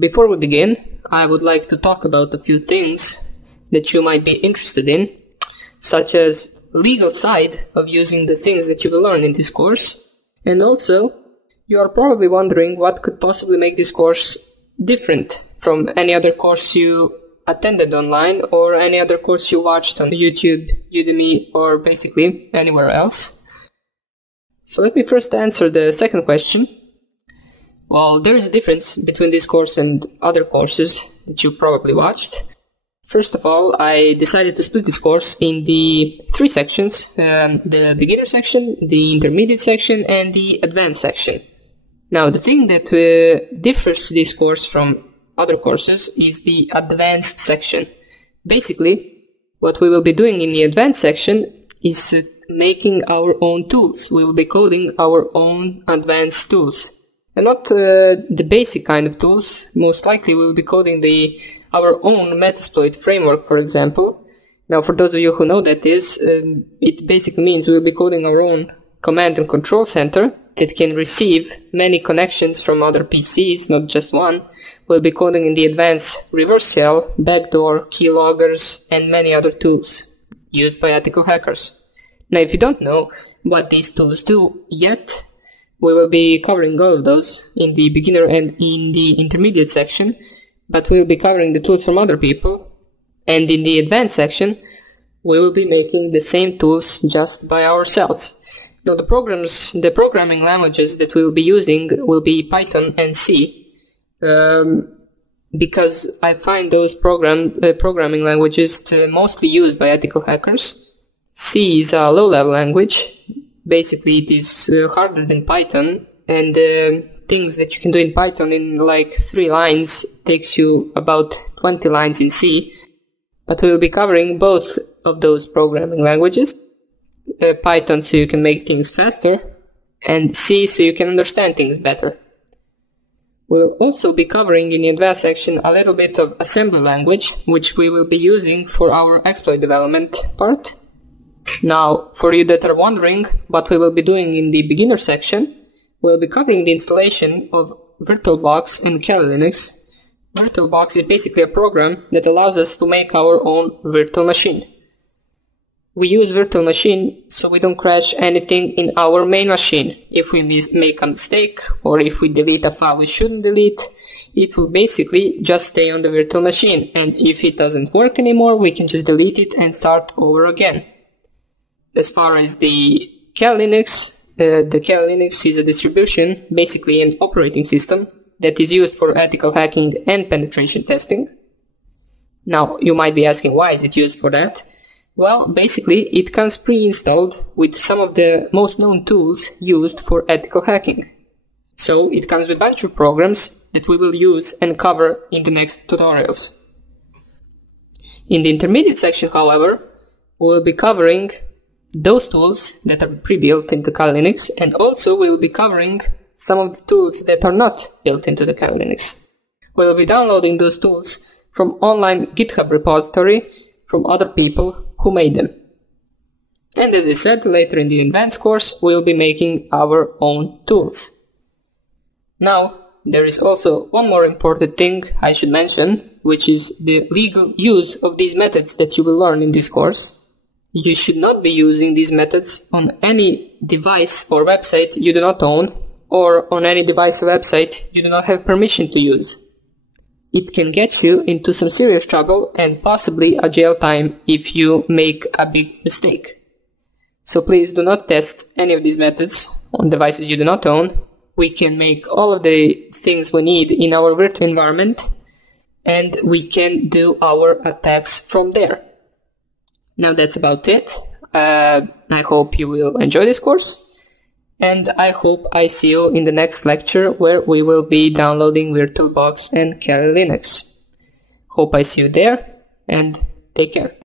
Before we begin, I would like to talk about a few things that you might be interested in, such as legal side of using the things that you will learn in this course, and also you are probably wondering what could possibly make this course different from any other course you attended online or any other course you watched on YouTube, Udemy, or basically anywhere else. So let me first answer the second question. Well, there is a difference between this course and other courses that you probably watched. First of all, I decided to split this course in the three sections, the beginner section, the intermediate section, and the advanced section. Now, the thing that differs this course from other courses is the advanced section. Basically, what we will be doing in the advanced section is making our own tools. We will be coding our own advanced tools. And not the basic kind of tools. Most likely we will be coding our own Metasploit framework, for example. Now, for those of you who know that is, it basically means we will be coding our own command and control center that can receive many connections from other PCs, not just one. We'll be coding in the advanced reverse shell, backdoor, keyloggers, and many other tools used by ethical hackers. Now, if you don't know what these tools do yet, we will be covering all of those in the beginner and in the intermediate section, but we will be covering the tools from other people, and in the advanced section, we will be making the same tools just by ourselves. Now, the programming languages that we will be using will be Python and C, because I find those programming languages mostly used by ethical hackers. C is a low-level language. Basically, it is harder than Python, and things that you can do in Python in like 3 lines takes you about 20 lines in C. But we will be covering both of those programming languages. Python so you can make things faster, and C so you can understand things better. We will also be covering in the advanced section a little bit of assembly language, which we will be using for our exploit development part. Now, for you that are wondering what we will be doing in the beginner section, we'll be covering the installation of VirtualBox and Kali Linux. VirtualBox is basically a program that allows us to make our own virtual machine. We use virtual machine so we don't crash anything in our main machine. If we make a mistake or if we delete a file we shouldn't delete, it will basically just stay on the virtual machine, and if it doesn't work anymore, we can just delete it and start over again. As far as the Kali Linux is a distribution, basically an operating system, that is used for ethical hacking and penetration testing. Now, you might be asking, why is it used for that? Well, basically, it comes pre-installed with some of the most known tools used for ethical hacking. So, it comes with a bunch of programs that we will use and cover in the next tutorials. In the intermediate section, however, we will be covering those tools that are pre-built into Kali Linux, and also we will be covering some of the tools that are not built into the Kali Linux. We will be downloading those tools from online GitHub repository from other people who made them. And as I said, later in the advanced course, we'll be making our own tools. Now, there is also one more important thing I should mention, which is the legal use of these methods that you will learn in this course. You should not be using these methods on any device or website you do not own, or on any device or website you do not have permission to use. It can get you into some serious trouble and possibly a jail time if you make a big mistake. So please do not test any of these methods on devices you do not own. We can make all of the things we need in our virtual environment, and we can do our attacks from there. Now that's about it. I hope you will enjoy this course, and I hope I see you in the next lecture where we will be downloading VirtualBox and Kali Linux. Hope I see you there, and take care.